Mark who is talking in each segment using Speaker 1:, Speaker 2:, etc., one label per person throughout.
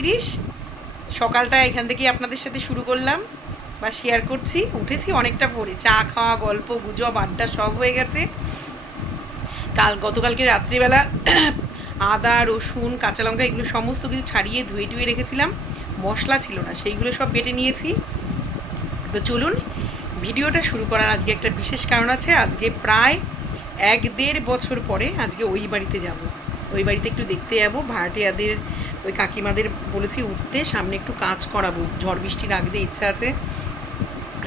Speaker 1: পঁয়ত্রিশ। সকালটা এখান থেকেই আপনাদের সাথে শুরু করলাম বা শেয়ার করছি। উঠেছি অনেকটা পরে চা খাওয়া, গল্প, গুজব, আড্ডা সব হয়ে গেছে। কাল, গতকালকে রাত্রিবেলা আদা, রসুন, কাঁচা লঙ্কা এগুলো সমস্ত কিছু ছাড়িয়ে ধুয়ে টুয়ে রেখেছিলাম। মশলা ছিল না, সেইগুলো সব বেটে নিয়েছি। তো চলুন, ভিডিওটা শুরু করার আজকে একটা বিশেষ কারণ আছে। আজকে প্রায় এক দেড় বছর পরে আজকে ওই বাড়িতে যাব। ওই বাড়িতে একটু দেখতে যাব। ভাড়াটিয়াদের ওই কাকিমাদের বলেছি উঠতে, সামনে একটু কাজ করাবো। ঝড় বৃষ্টির আগে ইচ্ছা আছে।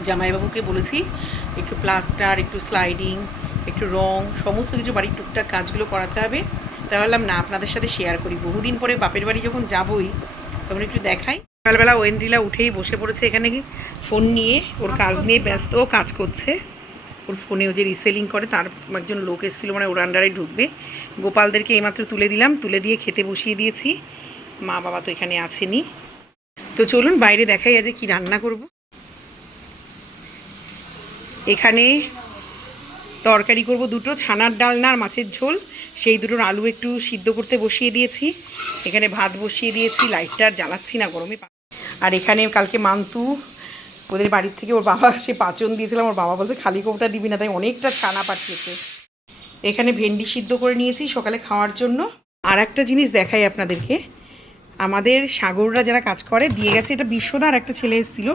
Speaker 1: জামাইবাবুকে বলেছি, একটু প্লাস্টার, একটু স্লাইডিং, একটু রং, সমস্ত কিছু বাড়ির টুকটাক কাজগুলো করাতে হবে। তা ভাবলাম, না, আপনাদের সাথে শেয়ার করি। বহুদিন পরে বাপের বাড়ি যখন যাবই, তখন একটু দেখাই। সকালবেলা ওয়েন্দ্রিলা উঠেই বসে পড়েছে এখানে ফোন নিয়ে ওর কাজ নিয়ে ব্যস্ত, ও কাজ করছে। ওর ফোনে ও যে রিসেলিং করে, তার একজন লোক এসেছিল মানে ওর আন্ডারে ঢুকবে। গোপালদেরকে এইমাত্র তুলে দিলাম। তুলে দিয়ে খেতে বসিয়ে দিয়েছি। মা বাবা তো এখানে আছেনি তো চলুন বাইরে দেখাই আজ কি রান্না করব। এখানে তরকারি করব দুটো, ছানার ডালনা আর মাছের ঝোল। সেই দুটোর আলু একটু সিদ্ধ করতে বসিয়ে দিয়েছি। এখানে ভাত বসিয়ে দিয়েছি, লাইটটা আর জ্বালাচ্ছি না গরমে। আর এখানে কালকে মান্তু, ওদের বাড়ির থেকে ওর বাবা সে পাচন দিয়েছিলাম, ওর বাবা বলছে খালি কোপটা দিবি না, তাই অনেকটা ছানা পাঠিয়েছে। এখানে ভেন্ডি সিদ্ধ করে নিয়েছি সকালে খাওয়ার জন্য। আর একটা জিনিস দেখাই আপনাদেরকে। আমাদের সাগররা যারা কাজ করে, দিয়ে গেছে। এটা বিশ্বদার একটা ছেলে এসেছিল।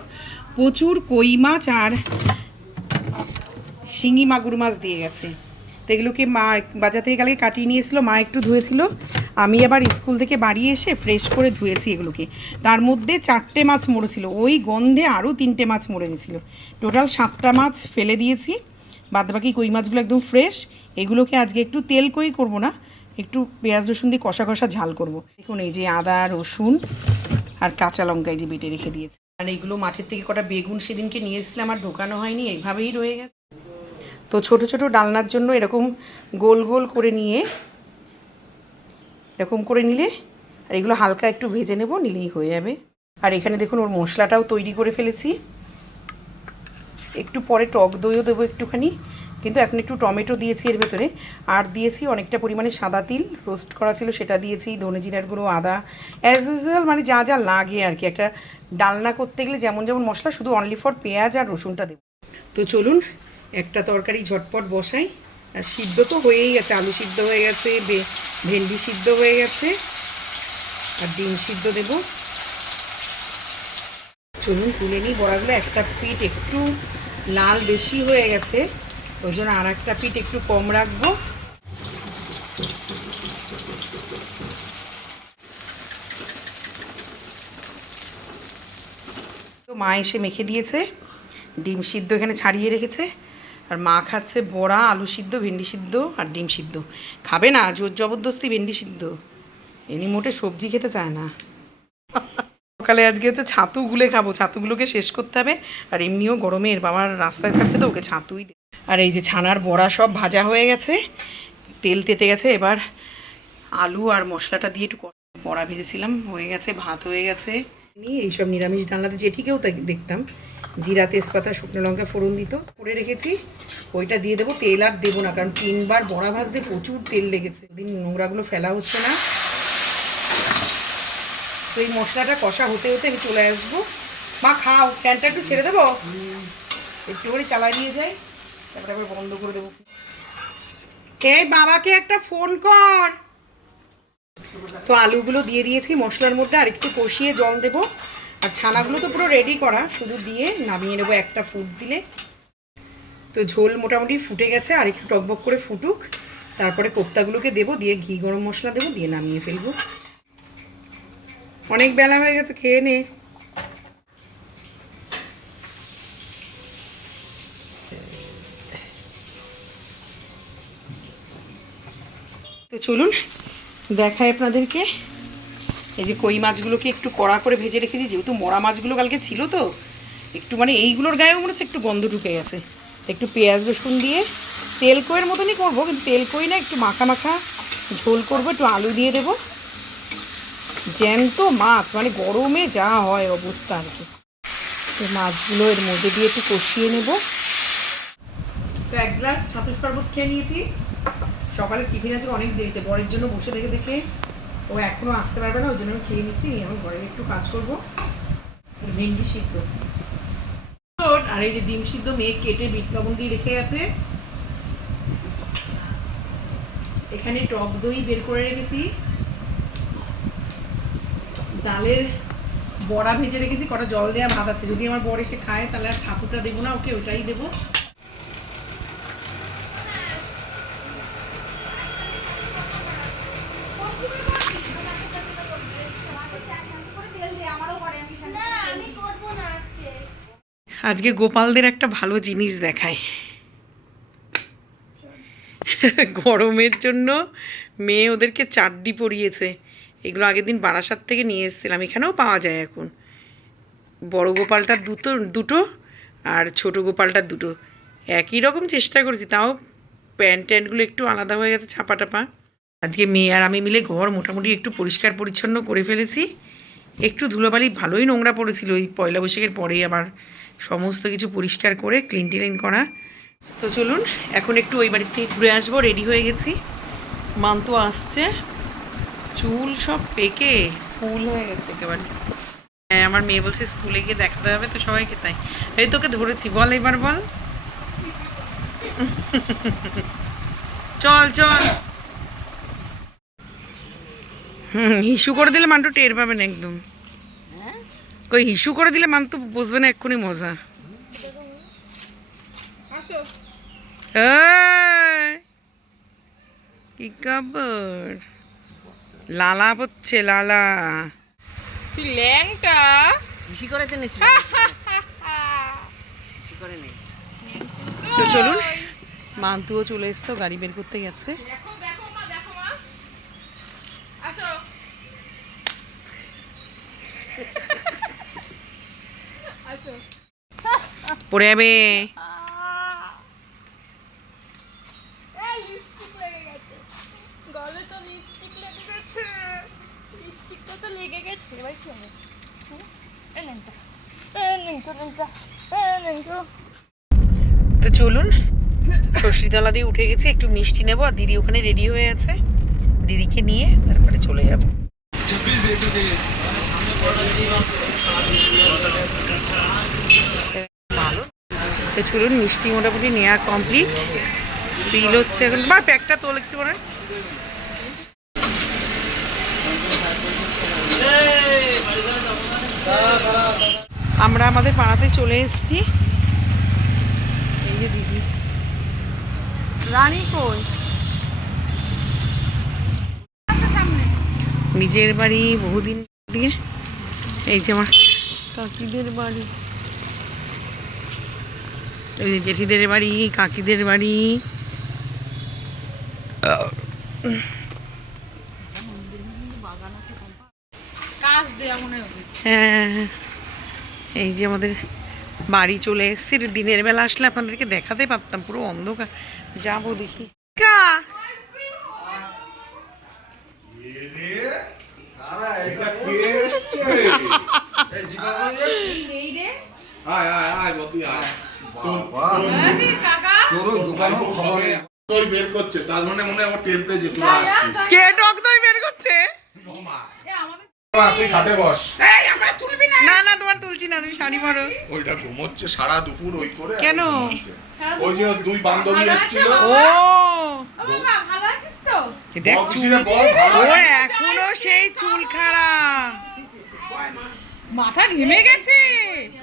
Speaker 1: প্রচুর কই মাছ আর শিঙি মাগুর মাছ দিয়ে গেছে। তো এগুলোকে মা বাজার থেকে কালকে কাটিয়ে নিয়ে এসেছিল। মা একটু ধুয়েছিল। আমি আবার স্কুল থেকে বাড়ি এসে ফ্রেশ করে ধুয়েছি এগুলোকে। তার মধ্যে চারটে মাছ মরেছিল। ওই গন্ধে আরও তিনটে মাছ মরে গেছিল। টোটাল সাতটা মাছ ফেলে দিয়েছি। বাদবাকি কই মাছগুলো একদম ফ্রেশ এগুলোকে আজকে একটু তেল কই করব না। একটু পেঁয়াজ রসুন দিয়ে কষা কষা ঝাল করব। দেখুন এই যে আদা, রসুন আর কাঁচা লঙ্কা এই যে বেটে রেখে দিয়েছি। আর এইগুলো মাঠের থেকে কটা বেগুন সেদিনকে নিয়ে এসেছিলাম আর ঢোকানো হয়নি, এইভাবেই রয়ে গেছে। তো ছোট ছোট ডালনার জন্য এরকম গোল গোল করে নিয়ে, এরকম করে নিলে, আর এগুলো হালকা একটু ভেজে নেব, নিলেই হয়ে যাবে। আর এখানে দেখুন ওর মশলাটাও তৈরি করে ফেলেছি। একটু পরে টক দইও দেবো একটুখানি। কিন্তু এখন একটু টমেটো দিয়েছি এর ভেতরে। আর দিয়েছি অনেকটা পরিমাণে সাদা তিল রোস্ট করা ছিল সেটা দিয়েছি, ধনে জিরার গুঁড়ো, আদা। অ্যাজ ইউজুয়াল মানে যা যা লাগে আর কি, একটা ডালনা করতে গেলে যেমন যেমন মশলা, শুধু অনলি ফর পেঁয়াজ আর রসুনটা দেবো। তো চলুন, একটা তরকারি ঝটপট বসাই। আর সিদ্ধ তো হয়েই গেছে, আলু সিদ্ধ হয়ে গেছে ভেন্ডি সিদ্ধ হয়ে গেছে, আর ডিম সিদ্ধ দেবো। চলুন, তুলে নিই, বড়াগুলো একটা পিঠ একটু লাল বেশি হয়ে গেছে। ওই জন্য আর একটা পিঠ একটু কম রাখব। মা এসে মেখে দিয়েছে, ডিম সিদ্ধ এখানে ছাড়িয়ে রেখেছে। আর মা খাচ্ছে বড়া, আলু সিদ্ধ, ভেন্ডি সিদ্ধ আর ডিম সিদ্ধ। খাবে না, জোর জবরদস্তি ভেন্ডি সিদ্ধ। এনি মোটে সবজি খেতে চায় না। সকালে আজকে হচ্ছে ছাতু গুলে খাব, ছাতুগুলোকে শেষ করতে হবে। আর এমনিও গরমে বাবার রাস্তায় থাকছে তো ওকে ছাতুই আর এই যে ছানার বড়া সব ভাজা হয়ে গেছে। তেল তেতে গেছে, এবার আলু আর মশলাটা দিয়ে একটু বড়া ভেজেছিলাম, হয়ে গেছে, ভাত হয়ে গেছে। এইসব নিরামিষ ডালনাতে জেঠিকেও দেখতাম, জিরা, তেজপাতা, শুকনো লঙ্কা, ফোড়ন দিত, করে রেখেছি। ওইটা দিয়ে দেবো, তেল আর দেবো না, কারণ তিনবার বড়া ভাজতে প্রচুর তেল লেগেছে দিন নোংরাগুলো ফেলা হচ্ছে না। তো এই মশলাটা কষা হতে হতে আমি চলে আসব। মা, খাও, ফ্যানটা একটু ছেড়ে দেবো? একটু করে চালাই দিয়ে যাই। তারপরে বন্ধ করে দেবো। এই বাবাকে একটা ফোন কর। তো আলুগুলো দিয়ে দিয়েছি, মশলার মধ্যে আর একটু কষিয়ে জল দেব। আর ছানাগুলো তো পুরো রেডি করা, শুধু দিয়ে নামিয়ে নেব একটা ফুট দিলে। তো ঝোল মোটামুটি ফুটে গেছে, আর একটু টকবক করে ফুটুক। তারপরে কোপ্তাগুলোকে দেবো, দিয়ে ঘি গরম মশলা দেবো, দিয়ে নামিয়ে ফেলব। অনেক বেলা হয়ে গেছে, খেয়ে নে। চলুন দেখায় আপনাদেরকে। এই যে কই মাছগুলোকে একটু কড়া করে ভেজে রেখেছি, যেহেতু মরা মাছগুলো কালকে ছিল তো, একটু মানে এইগুলোর গায়েও মনে হচ্ছে একটু গন্ধ ঢুকে গেছে। একটু পেঁয়াজ, রসুন দিয়ে তেল কইয়ের মতনই করব, কিন্তু তেল কই না, একটু মাখা মাখা ঝোল করব, একটু আলু দিয়ে দেবো। জ্যান্ত মাছ মানে গরমে যা হয় অবস্থা আর কি। তো মাছগুলো এর মধ্যে দিয়ে একটু কষিয়ে নেব। তো এক গ্লাস ছাতু শরবত খেয়ে নিয়েছি। সকালে টিফিন আছে, অনেক দেরিতে। বরের জন্য বসে দেখে দেখে ও এখনও আসতে পারবে না, ওই জন্য আমি খেয়ে নিচ্ছি। আমি ঘরে একটু কাজ করব। ভেন্ডি সিদ্ধ। আর এই যে ডিম সিদ্ধ মেয়ে কেটে বিট লবণ দিয়ে রেখে আছে এখানে টক দই বের করে রেখেছি। ডালের বড়া ভেজে রেখেছি, কটা জল দেওয়া ভাত আছে। যদি আমার বর এসে খায়, তাহলে আর ছাতুটা দেবো না, ওকে ওটাই দেবো। আজকে গোপালদের একটা ভালো জিনিস দেখায় গরমের জন্য মেয়ে ওদেরকে চাড্ডি পরিয়েছে। এগুলো আগের দিন বারাসাত থেকে নিয়ে এসেছিলাম, এখানেও পাওয়া যায় এখন। বড় গোপালটার দুটো দুটো আর ছোট গোপালটার দুটো। একই রকম চেষ্টা করেছি, তাও প্যান্ট ট্যান্টগুলো একটু আলাদা হয়ে গেছে ছাপা টাপা। আজকে মেয়ে আর আমি মিলে ঘর মোটামুটি একটু পরিষ্কার পরিচ্ছন্ন করে ফেলেছি। একটু ধুলোবালি ভালোই নোংরা পড়েছিল, ওই পয়লা বৈশাখের পরেই আবার সমস্ত কিছু পরিষ্কার করে ক্লিন টিলিন করা। তো চলুন, এখন একটু ওই বাড়ির থেকে ঘুরে আসব রেডি হয়ে গেছি। মান্তু আসছে। চুল সব পেকে, ফুল হয়ে গেছে একেবারে। হ্যাঁ আমার মেয়ে বলছে স্কুলে গিয়ে দেখাতে হবে, তো সবাইকে তাই। এই তোকে ধরেছি, বল এবার বল। চল চল। হুম ইস্যু করে দিলে মান্টু টের পাবে না একদম। কই হিসু করে দিলে মান্তু বুঝবে না এক্ষুনি মজা। কি খবর? লালা পড়ছে লালা।
Speaker 2: তুই ল্যাংটা?
Speaker 3: করে তো নিস বেশি করে নেই।
Speaker 1: তো চলুন। মান্তুও চলে এসতো গাড়ি বের করতে গেছে
Speaker 2: দেখো দেখো মা দেখো মা আসো আসো
Speaker 1: পড়ে যাবে
Speaker 2: এই লিপস্টিক লেগে গেছে গলে তো লিপস্টিক লেগে গেছে লিপস্টিকটা তো লেগে গেছে এবার কি হবে হুম? এই নেনটা এই নেনটা নেনটা এই নেনটা
Speaker 1: তো চলুন ষষ্ঠীতলা দিয়ে উঠে গেছি। একটু মিষ্টি নেব। আর দিদি ওখানে রেডি হয়ে আছে। দিদিকে নিয়ে তারপরে চলে যাব ভালো তো চলুন মিষ্টি মোটামুটি নেওয়া কমপ্লিট সিল হচ্ছে এখন। তোমার প্যাকটা তোল একটু করে আমরা আমাদের পাড়াতে চলে এসেছি। এই যে দিদি। রানী কই? নিজের বাড়ি বহুদিন দিয়ে। এই যে আমার কাকিদের বাড়ি। এই যে জেঠিদের বাড়ি কাকিদের বাড়ি
Speaker 2: মনে
Speaker 1: হ্যাঁ এই যে আমাদের বাড়ি চলে এসেছি দিনের বেলা আসলে আপনাদেরকে দেখাতে পারতাম পুরো অন্ধকার যাব দেখি কা
Speaker 4: এটা কে এসছে? এই দীপাবলি?
Speaker 2: নেই রে
Speaker 4: আয়, আয়, আয়, বতি, আয়। তোর- বের করছে তার মানে
Speaker 1: কে বের করছে না না তোমার তুলছি না তুমি
Speaker 4: ওইটা ঘুমোচ্ছে সারা দুপুর ওই করে
Speaker 1: কেন?
Speaker 4: ওই যে দুই বান্ধবী এসেছিল
Speaker 1: ও
Speaker 2: ও বাবা ভালো আছিস তো
Speaker 1: দেখ চুল
Speaker 4: বল ভালো
Speaker 1: এখনও সেই চুল খাড়া
Speaker 2: মাথা ঘেমে গেছে।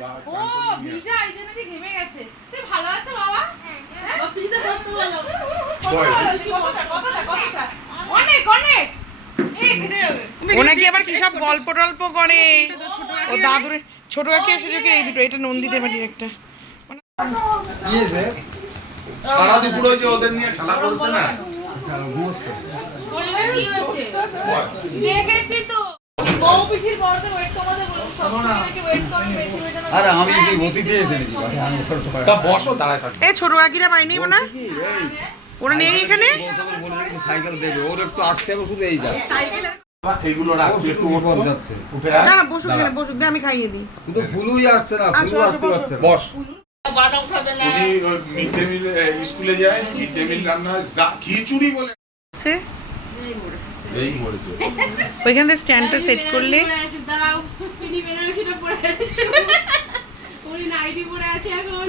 Speaker 4: যা,
Speaker 2: ও ভিজা এই জন্য ঘেমে গেছে। তুই ভালো আছো বাবা? হ্যাঁ ভিজা বসতে বলো।
Speaker 4: বল।
Speaker 2: কতটা কতটা কতটা অনেক অনেক। এই ঘেমে যাবে।
Speaker 1: ও নাকি আবার কি সব গল্প টল্প করে? ও দাদুরে ছোট কাকি এসেছে কি এই দুটো এটা নন্দিতে বাড়ির একটা
Speaker 4: সারা দুপুর যে ওদের নিয়ে খেলা করছে না?
Speaker 2: শরীরে কি হয়েছে?
Speaker 4: বল।
Speaker 2: দেখেছি তো।
Speaker 5: আরে আমি কি আমি তা
Speaker 4: বসো দাঁড়ায় থাকো।
Speaker 1: এ ছোট কাকিরা পাইনি না ওরা নেই এখানে?
Speaker 5: গৌতমের বলে রেখেছে সাইকেল দেবে ওর একটু আসতে হবে শুধু এই যা।
Speaker 4: এইগুলো রাখ একটু
Speaker 5: শুধু যাচ্ছে।
Speaker 1: না না বসুক এখানে বসুক দে আমি খাইয়ে দিই।
Speaker 5: কিন্তু ফুলুই আসছে না
Speaker 1: আচ্ছা,
Speaker 5: ফুলু আসতে পারছে
Speaker 4: বস।
Speaker 2: বাদাম খাবে
Speaker 4: উনি মিড ডে মিল স্কুলে যায় মিড ডে মিল রান্না খিচুড়ি বলে।
Speaker 1: ওইখান থেকে স্ট্যান্ডটা সেট করলে
Speaker 3: দাঁড়াও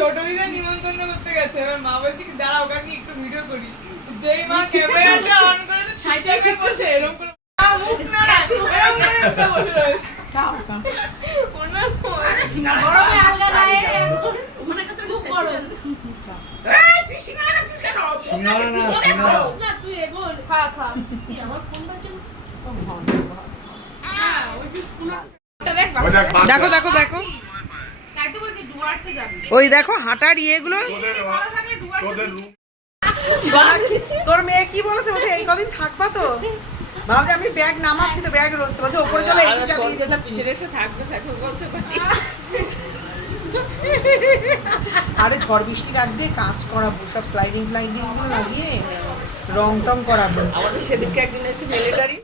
Speaker 2: ছোট দিদা নিমন্ত্রণ করতে গেছে। এবার মা বলছে কি দাঁড়া ওকে একটু ভিডিও করি। যেই মা ক্যামেরাটা অন সাইডে বসে এরকম
Speaker 3: সিঙ্গারা
Speaker 5: না, সিঙ্গারা।
Speaker 2: খা খা।
Speaker 3: আমার ফোন
Speaker 4: দেখ।
Speaker 1: দেখো দেখো দেখো।
Speaker 3: তাই তো বলছি ডুয়ার্সে যাবি।
Speaker 1: ওই দেখো হাঁটার ইয়েগুলো। তোর মেয়ে কি বলেছে? বলছে এই কদিন থাকবা তো? ভাবছি আমি ব্যাগ নামাচ্ছি তো ব্যাগ রয়েছে। বলছে ওপরে চলে এসে চালিয়ে যাচ্ছি।
Speaker 2: এসে থাকবে থাকবে বলছে
Speaker 1: আরে ঝড় বৃষ্টি রাত দিয়ে কাজ করাবো সব স্লাইডিং ফ্লাইডিংগুলো লাগিয়ে। রং টং করাবো।
Speaker 2: আমাদের সেদিনকে একদিন এসে মিলিটারি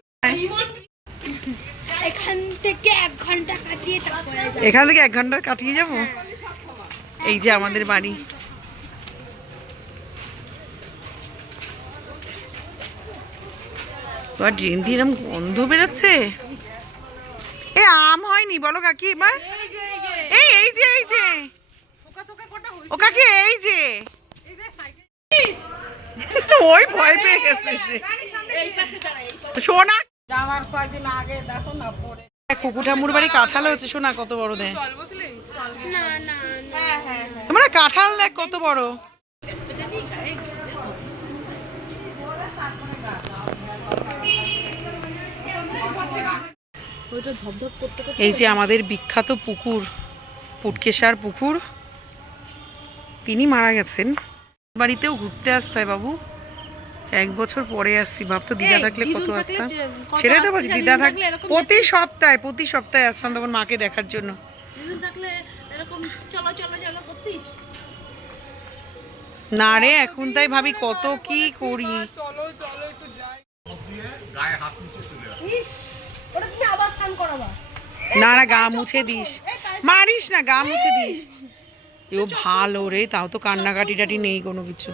Speaker 6: এখান থেকে এক ঘণ্টা কাটিয়ে তারপরে
Speaker 1: এখান থেকে এক ঘণ্টা কাটিয়ে যাব? এই যে আমাদের বাড়ি। তোমার ড্রেন দিয়ে এরকম গন্ধ বেরোচ্ছে। এ আম হয়নি বলো কাকি এবার এই এই যে এই যে ও কাকি এই যে ওই ভয় পেয়ে গেছে সে। শোনা
Speaker 3: যাওয়ার কয়দিন আগে দেখো না পরে
Speaker 1: কুকু ঠামুর বাড়ি কাঁঠাল হচ্ছে শোনা কত বড় দেয় মানে কাঁঠাল দেখ, কত বড়। এই যে আমাদের বিখ্যাত পুকুর, পুটকেশার পুকুর, তিনি মারা গেছেন। বাড়িতেও ঘুরতে আসতে হয় বাবু। এক বছর পরে আসছি ভাবতো দিদা থাকলে কত আসতাম? সেটাই তো বলছি দিদা থাক
Speaker 6: থাকলে
Speaker 1: প্রতি সপ্তাহে প্রতি সপ্তাহে আসতাম তখন মাকে দেখার জন্য।
Speaker 6: দিদু থাকলে এরকম চলো চলো চলো করতিস?
Speaker 1: না রে এখন তাই ভাবি কত কি করি।
Speaker 2: চলো চলো একটু যাই।
Speaker 6: ওটা তুমি আবার স্নান করাবা।
Speaker 1: না না গা মুছে দিস। মারিস না গা মুছে দিস। ও ভালো রে তাও তো কান্নাকাটি টাটি নেই কোনো কিছু।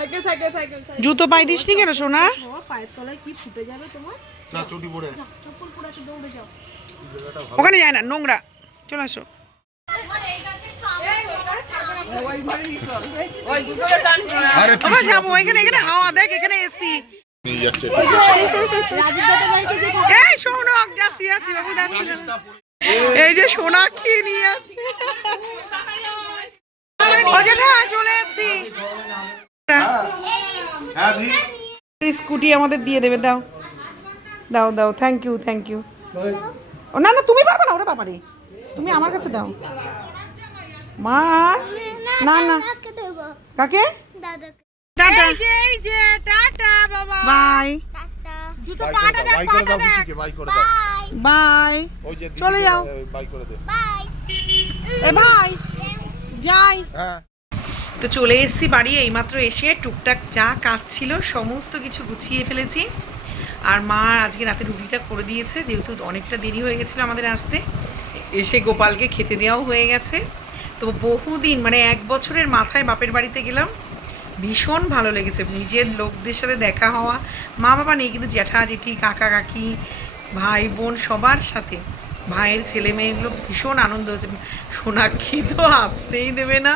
Speaker 2: সাইকেল সাইকেল সাইকেল
Speaker 1: জুতো পাই দিস নি কেন সোনা?
Speaker 3: পায়ের তলায় কি ফুটে যাবে তোমার?
Speaker 4: না চটি পড়ে।
Speaker 3: চপ্পল পরে আছে দৌড়ে যাও।
Speaker 1: ওখানে যায় না নোংরা। চলে আসো।
Speaker 2: ওই
Speaker 4: আরে
Speaker 1: যাব এখানে এখানে হাওয়া দেখ এখানে এসি
Speaker 4: নিয়ে যাচ্ছে।
Speaker 6: রাজীব দাদার
Speaker 1: এই সোনক যাচ্ছি যাচ্ছি বাবু যাচ্ছি এই যে সোনাক্ষী নিয়ে যাচ্ছে। চলে যাচ্ছি। স্কুটি আমাদের দিয়ে দেবে দাও। দাও দাও থ্যাংক ইউ থ্যাংক ইউ ও না না তুমি পারবে না ওরা বাবারে তুমি আমার কাছে দাও। মা না না।
Speaker 6: কাকে? দেবো
Speaker 1: কাকে
Speaker 6: দাদাকে
Speaker 1: টাটা।
Speaker 3: এই যে এই যে টাটা বাবা।
Speaker 1: বাই।
Speaker 3: জুতো পাটা দেখ
Speaker 4: বাই
Speaker 3: পাটা দেখ।
Speaker 4: বাই করে দাও।
Speaker 1: বাই।
Speaker 4: ওই যে দিদিকে,
Speaker 1: চলে যাও।
Speaker 4: বাই করে দে।
Speaker 6: বাই।
Speaker 1: এ ভাই যাই।
Speaker 4: হ্যাঁ।
Speaker 1: তো চলে এসেছি বাড়ি, এইমাত্র এসে টুকটাক যা কাজ ছিল, সমস্ত কিছু গুছিয়ে ফেলেছি। আর মা আজকে রাতে রুটিটা করে দিয়েছে, যেহেতু অনেকটা দেরি হয়ে গেছিল আমাদের আসতে। এসে গোপালকে খেতে দেওয়াও হয়ে গেছে। তো বহুদিন মানে এক বছরের মাথায় বাপের বাড়িতে গেলাম। ভীষণ ভালো লেগেছে, নিজের লোকদের সাথে দেখা হওয়া। মা বাবা নেই, কিন্তু জ্যাঠা, জেঠি, কাকা, কাকি, ভাই, বোন সবার সাথে। ভাইয়ের ছেলে মেয়েগুলো ভীষণ আনন্দ হয়েছে। সোনাক্ষী তো আসতেই দেবে না।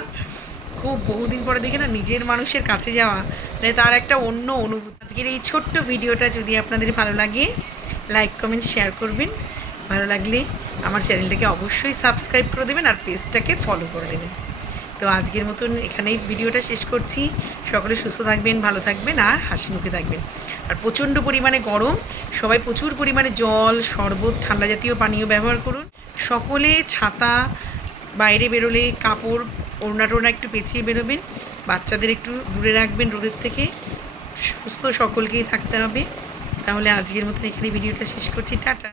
Speaker 1: খুব বহুদিন পরে দেখে না নিজের মানুষের কাছে যাওয়া। মানে তার একটা অন্য অনুভূতি। আজকের এই ছোট্ট ভিডিওটা যদি আপনাদের ভালো লাগে লাইক কমেন্ট শেয়ার করবেন। ভালো লাগলে আমার চ্যানেলটাকে অবশ্যই সাবস্ক্রাইব করে দেবেন আর পেজটাকে ফলো করে দেবেন। তো আজকের মতন এখানেই ভিডিওটা শেষ করছি। সকলে সুস্থ থাকবেন, ভালো থাকবেন আর হাসি মুখে থাকবেন। আর প্রচণ্ড পরিমাণে গরম। সবাই প্রচুর পরিমাণে জল, শরবত, ঠান্ডা জাতীয় পানীয় ব্যবহার করুন। সকলে ছাতা বাইরে বেরোলে কাপড় ওড়না টোনা একটু পেঁচিয়ে বেরোবেন, বাচ্চাদের একটু দূরে রাখবেন রোদের থেকে, সুস্থ সকলকেই থাকতে হবে। তাহলে আজকের মতন এখানে ভিডিওটা শেষ করছি, টাটা।